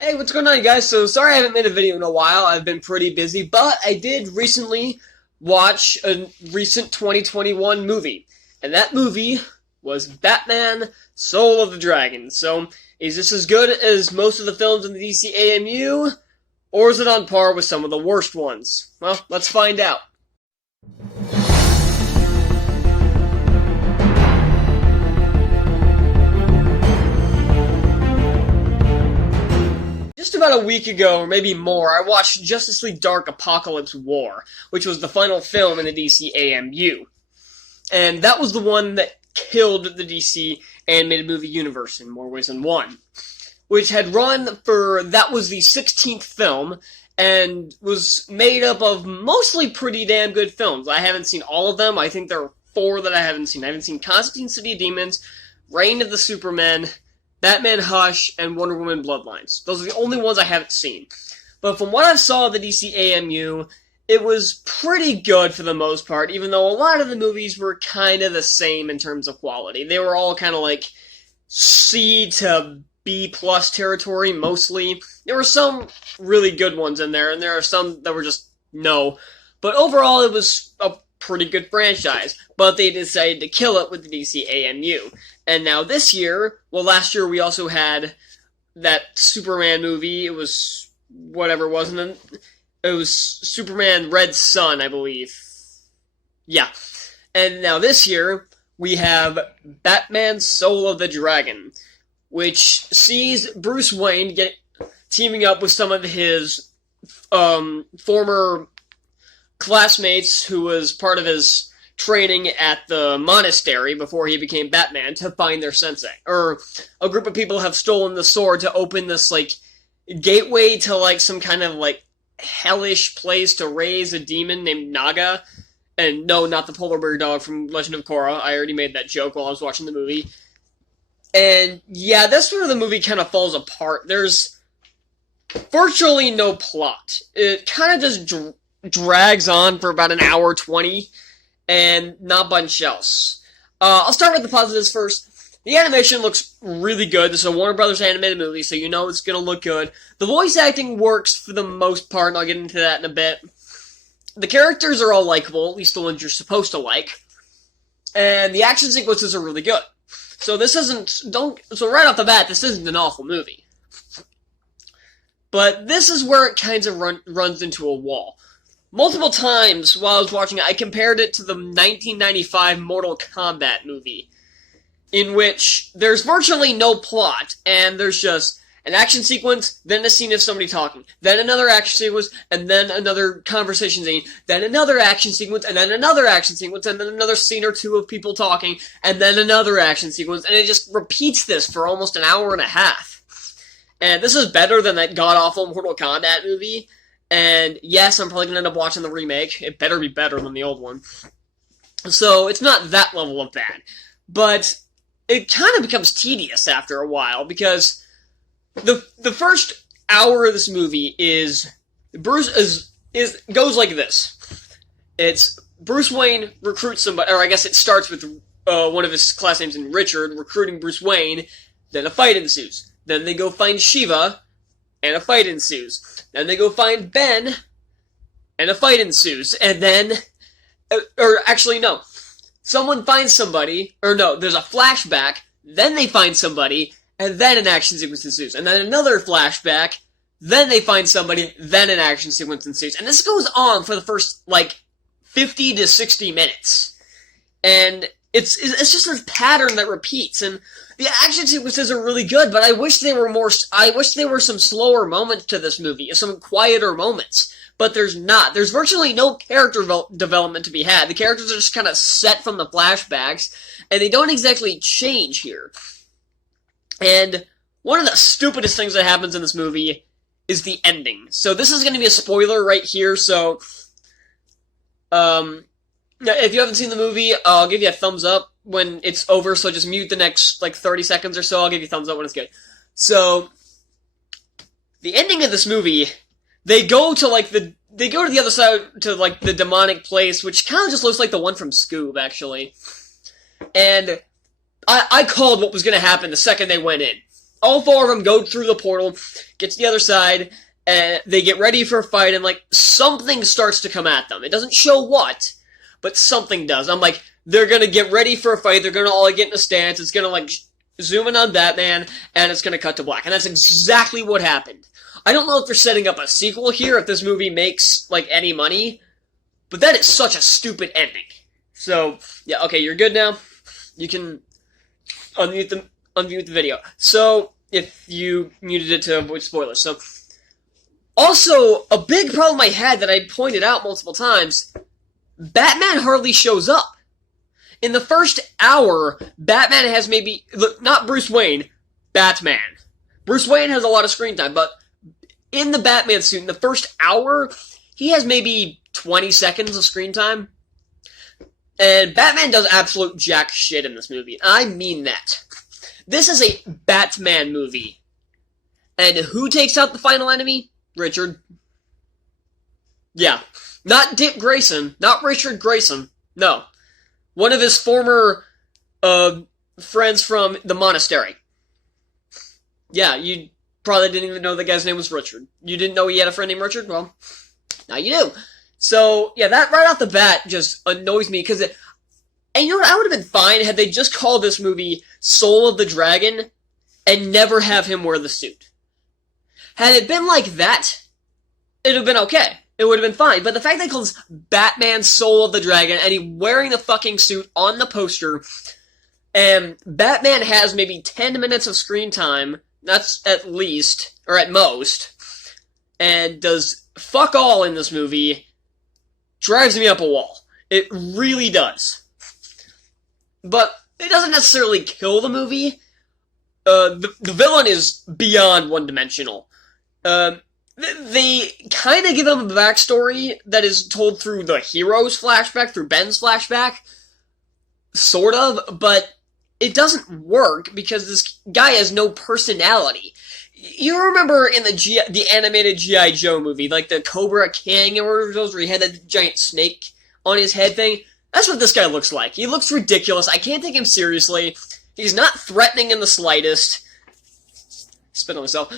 Hey, what's going on, you guys? So, sorry I haven't made a video in a while. I've been pretty busy, but I did recently watch a recent 2021 movie. And that movie was Batman Soul of the Dragon. So, is this as good as most of the films in the DC AMU? Or is it on par with some of the worst ones? Well, let's find out. Just about a week ago, or maybe more, I watched Justice League Dark Apokolips War, which was the final film in the DC AMU. And that was the one that killed the DC animated movie universe in more ways than one. Which had run for, that was the 16th film, and was made up of mostly pretty damn good films. I haven't seen all of them. I think there are 4 that I haven't seen. I haven't seen Constantine City of Demons, Reign of the Supermen, Batman Hush, and Wonder Woman Bloodlines. Those are the only ones I haven't seen. But from what I saw of the DC AMU, it was pretty good for the most part, even though a lot of the movies were kind of the same in terms of quality. They were all kind of like C to B plus territory, mostly. There were some really good ones in there, and there are some that were just no. But overall, it was a pretty good franchise, but they decided to kill it with the DC AMU. And now this year, well, last year we also had that Superman movie. It was whatever it was, and it was Superman Red Sun, I believe. Yeah. And now this year, we have Batman Soul of the Dragon, which sees Bruce Wayne teaming up with some of his former classmates who was part of his training at the monastery before he became Batman to find their sensei. Or a group of people have stolen the sword to open this, like, gateway to, like, some kind of, like, hellish place to raise a demon named Naga. And no, not the polar bear dog from Legend of Korra. I already made that joke while I was watching the movie. And yeah, that's where the movie kind of falls apart. There's virtually no plot. It kind of just drags on for about an hour 20, and not much else. I'll start with the positives first. The animation looks really good. This is a Warner Brothers animated movie, so you know it's gonna look good. The voice acting works for the most part, and I'll get into that in a bit. The characters are all likable, at least the ones you're supposed to like. And the action sequences are really good. So so right off the bat, this isn't an awful movie. But this is where it kind of runs into a wall. Multiple times while I was watching it, I compared it to the 1995 Mortal Kombat movie, in which there's virtually no plot, and there's just an action sequence, then a scene of somebody talking, then another action sequence, and then another conversation scene, then another action sequence, and then another action sequence, and then another scene or two of people talking, and then another action sequence, and it just repeats this for almost an hour and a half. And this is better than that god-awful Mortal Kombat movie. And yes, I'm probably going to end up watching the remake. It better be better than the old one. So, it's not that level of bad. But it kind of becomes tedious after a while, because the first hour of this movie goes like this. It's Bruce Wayne recruits somebody, or I guess it starts with one of his class names in Richard recruiting Bruce Wayne, then a fight ensues. Then they go find Shiva, and a fight ensues. Then they go find Ben, and a fight ensues. And then, or actually no, someone finds somebody, or no, there's a flashback, then they find somebody, and then an action sequence ensues. And then another flashback, then they find somebody, then an action sequence ensues. And this goes on for the first, like, 50 to 60 minutes. And it's just a pattern that repeats, and the action sequences are really good, but I wish there were some slower moments to this movie, some quieter moments. But there's not. There's virtually no character development to be had. The characters are just kind of set from the flashbacks, and they don't exactly change here. And one of the stupidest things that happens in this movie is the ending. So this is going to be a spoiler right here, so if you haven't seen the movie, I'll give you a thumbs up when it's over, so just mute the next, 30 seconds or so. I'll give you a thumbs up when it's good. So, the ending of this movie, they go to the other side, to, the demonic place, which kind of just looks like the one from Scoob, actually. And I called what was going to happen the second they went in. all four of them go through the portal, get to the other side, and they get ready for a fight, and, like, something starts to come at them. It doesn't show what, but something does. I'm like, they're gonna get ready for a fight, they're gonna all get in a stance, it's gonna, like, zoom in on Batman, and it's gonna cut to black. And that's exactly what happened. I don't know if they're setting up a sequel here, if this movie makes, like, any money, but that is such a stupid ending. So, yeah, okay, you're good now. You can unmute the video. So, if you muted it to avoid spoilers. So, also, a big problem I had that I pointed out multiple times, Batman hardly shows up. In the first hour, Batman has maybe, look, not Bruce Wayne, Batman. Bruce Wayne has a lot of screen time, but in the Batman suit, in the first hour, he has maybe 20 seconds of screen time. And Batman does absolute jack shit in this movie. I mean that. This is a Batman movie. And who takes out the final enemy? Richard. Yeah. Not Dick Grayson. Not Richard Grayson. No. One of his former friends from the monastery. Yeah, you probably didn't even know the guy's name was Richard. You didn't know he had a friend named Richard? Well, now you do. So, yeah, that right off the bat just annoys me, because and you know what, I would have been fine had they just called this movie Soul of the Dragon and never have him wear the suit. Had it been like that, it would have been okay. It would have been fine. But the fact that they call this Batman Soul of the Dragon, and he wearing the fucking suit on the poster, and Batman has maybe 10 minutes of screen time, that's at least, or at most, and does fuck all in this movie, drives me up a wall. It really does. But it doesn't necessarily kill the movie. The villain is beyond one-dimensional. They kind of give him a backstory that is told through the hero's flashback, through Ben's flashback. Sort of, but it doesn't work because this guy has no personality. You remember in the animated G.I. Joe movie, like the Cobra King or whatever those, where he had that giant snake on his head thing? That's what this guy looks like. He looks ridiculous. I can't take him seriously. He's not threatening in the slightest. Spit on myself.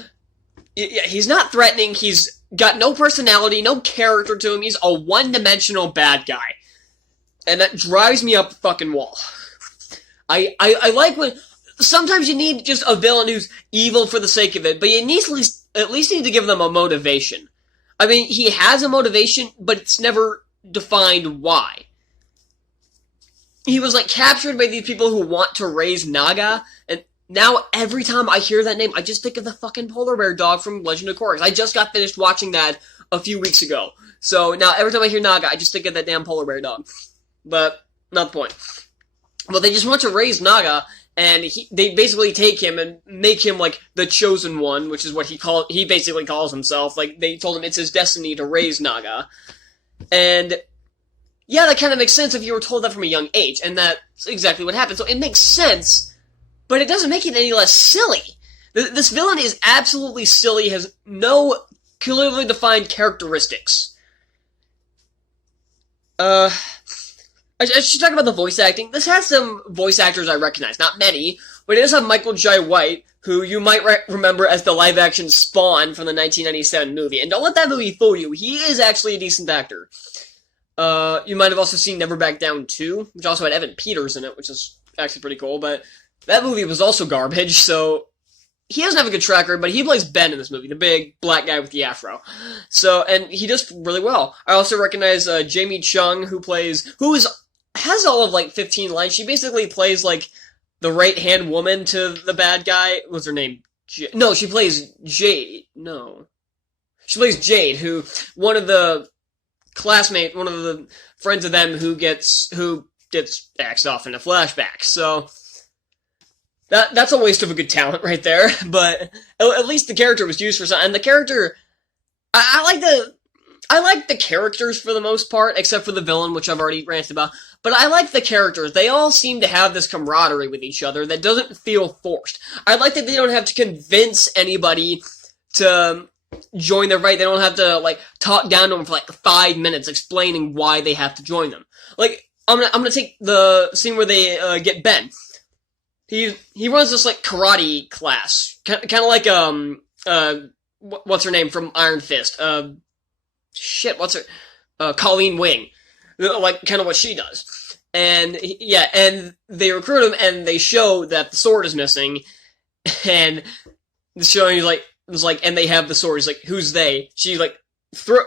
Yeah, he's not threatening. He's got no personality, no character to him. He's a one-dimensional bad guy. And that drives me up the fucking wall. I like when... Sometimes you need just a villain who's evil for the sake of it, but you need at least need to give them a motivation. I mean, he has a motivation, but it's never defined why. He was, like, captured by these people who want to raise Naga, and now every time I hear that name, I just think of the fucking polar bear dog from Legend of Korra. I just got finished watching that a few weeks ago. So now every time I hear Naga, I just think of that damn polar bear dog. But, not the point. But they just want to raise Naga, and they basically take him and make him, like, the chosen one, which is what he basically calls himself. Like, they told him it's his destiny to raise Naga. And yeah, that kind of makes sense if you were told that from a young age, and that's exactly what happened. So it makes sense, but it doesn't make it any less silly. This villain is absolutely silly, has no clearly defined characteristics. I should talk about the voice acting. This has some voice actors I recognize, not many, but it does have Michael Jai White, who you might remember as the live-action Spawn from the 1997 movie. And don't let that movie fool you, he is actually a decent actor. You might have also seen Never Back Down 2, which also had Evan Peters in it, which is actually pretty cool, but that movie was also garbage, so he doesn't have a good track record, but he plays Ben in this movie, the big black guy with the afro. So, and he does really well. I also recognize Jamie Chung, who has all of, like, 15 lines. She basically plays, like, the right-hand woman to the bad guy. What's her name? No, she plays Jade. No. She plays Jade, who, one of the friends of them who gets axed off in a flashback. So, that's a waste of a good talent right there. But at least the character was used for something. And the character, I like the characters for the most part, except for the villain, which I've already ranted about. But I like the characters. They all seem to have this camaraderie with each other that doesn't feel forced. I like that they don't have to convince anybody to join their fight. They don't have to, like, talk down to them for, like, 5 minutes explaining why they have to join them. Like, I'm gonna take the scene where they get Ben. he runs this like karate class, kind of like what's her name from Iron Fist? What's her? Colleen Wing, like kind of what she does. And and they recruit him, and they show that the sword is missing, and the show is like, and they have the sword. He's like, who's they? She like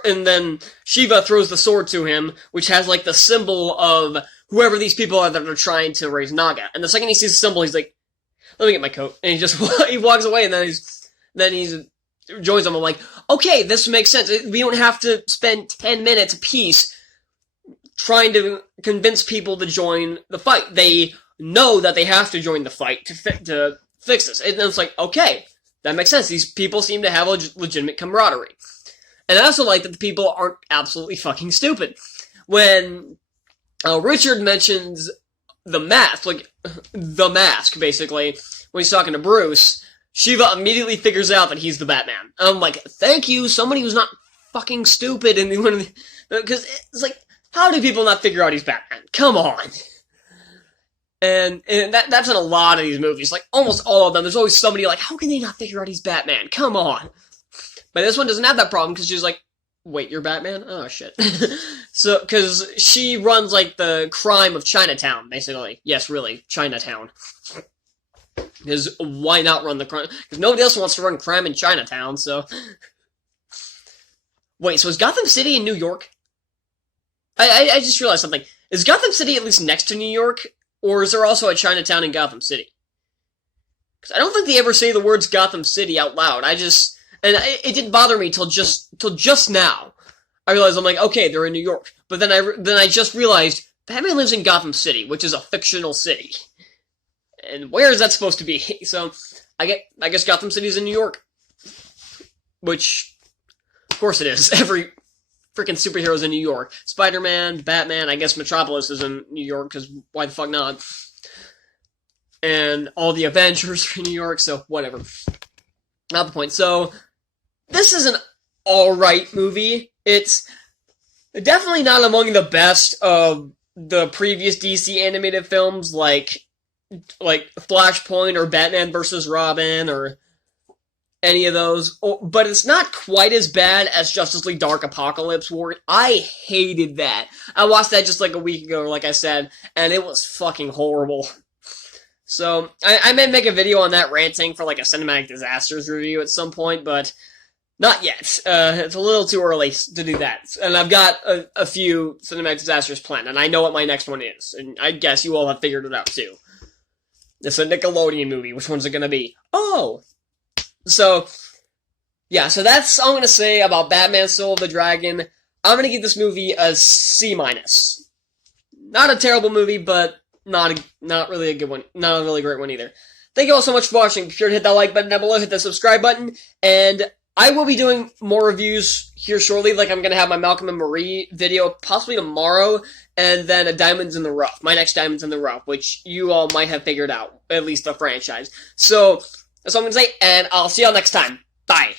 and then Shiva throws the sword to him, which has like the symbol of whoever these people are that are trying to raise Naga. And the second he sees the symbol, he's like, let me get my coat, and he walks away, and then he's joins them. I'm like, okay, this makes sense. We don't have to spend 10 minutes apiece trying to convince people to join the fight. They know that they have to join the fight to fix this. And it's like, okay, that makes sense. These people seem to have a legitimate camaraderie. And I also like that the people aren't absolutely fucking stupid. When Richard mentions the mask, basically, when he's talking to Bruce, Shiva immediately figures out that he's the Batman. I'm like, thank you, somebody who's not fucking stupid. Because it's like, how do people not figure out he's Batman? Come on. And that's in a lot of these movies. Like, almost all of them. There's always somebody like, how can they not figure out he's Batman? Come on. But this one doesn't have that problem, because she's like, wait, you're Batman? Oh, shit. So, because she runs, like, the crime of Chinatown, basically. Yes, really, Chinatown. Because why not run the crime? Because nobody else wants to run crime in Chinatown, so... Wait, so is Gotham City in New York? I just realized something. Is Gotham City at least next to New York? Or is there also a Chinatown in Gotham City? Because I don't think they ever say the words Gotham City out loud. And it didn't bother me till just now. I realized, I'm like, okay, they're in New York. But then I just realized, Batman lives in Gotham City, which is a fictional city. And where is that supposed to be? So, I guess Gotham City's in New York. Which, of course it is. Every freaking superhero's in New York. Spider-Man, Batman, I guess Metropolis is in New York, because why the fuck not? And all the Avengers are in New York, so whatever. Not the point. So, this is an alright movie. It's definitely not among the best of the previous DC animated films, like Flashpoint or Batman vs. Robin or any of those, but it's not quite as bad as Justice League Dark Apokolips War. I hated that. I watched that just like a week ago, like I said, and it was fucking horrible. So, I may make a video on that ranting for like a Cinematic Disasters review at some point, but not yet. It's a little too early to do that. And I've got a few Cinematic Disasters planned, and I know what my next one is, and I guess you all have figured it out too. It's a Nickelodeon movie. Which one's it gonna be? Oh! So, yeah, so that's all I'm gonna say about Batman Soul of the Dragon. I'm gonna give this movie a C-. Not a terrible movie, but not really a good one. Not a really great one either. Thank you all so much for watching. Be sure to hit that like button down below, hit the subscribe button, and I will be doing more reviews here shortly. Like, I'm gonna have my Malcolm and Marie video possibly tomorrow, and then a Diamonds in the Rough. My next Diamonds in the Rough, which you all might have figured out, at least the franchise. So, that's all I'm gonna say, and I'll see y'all next time. Bye.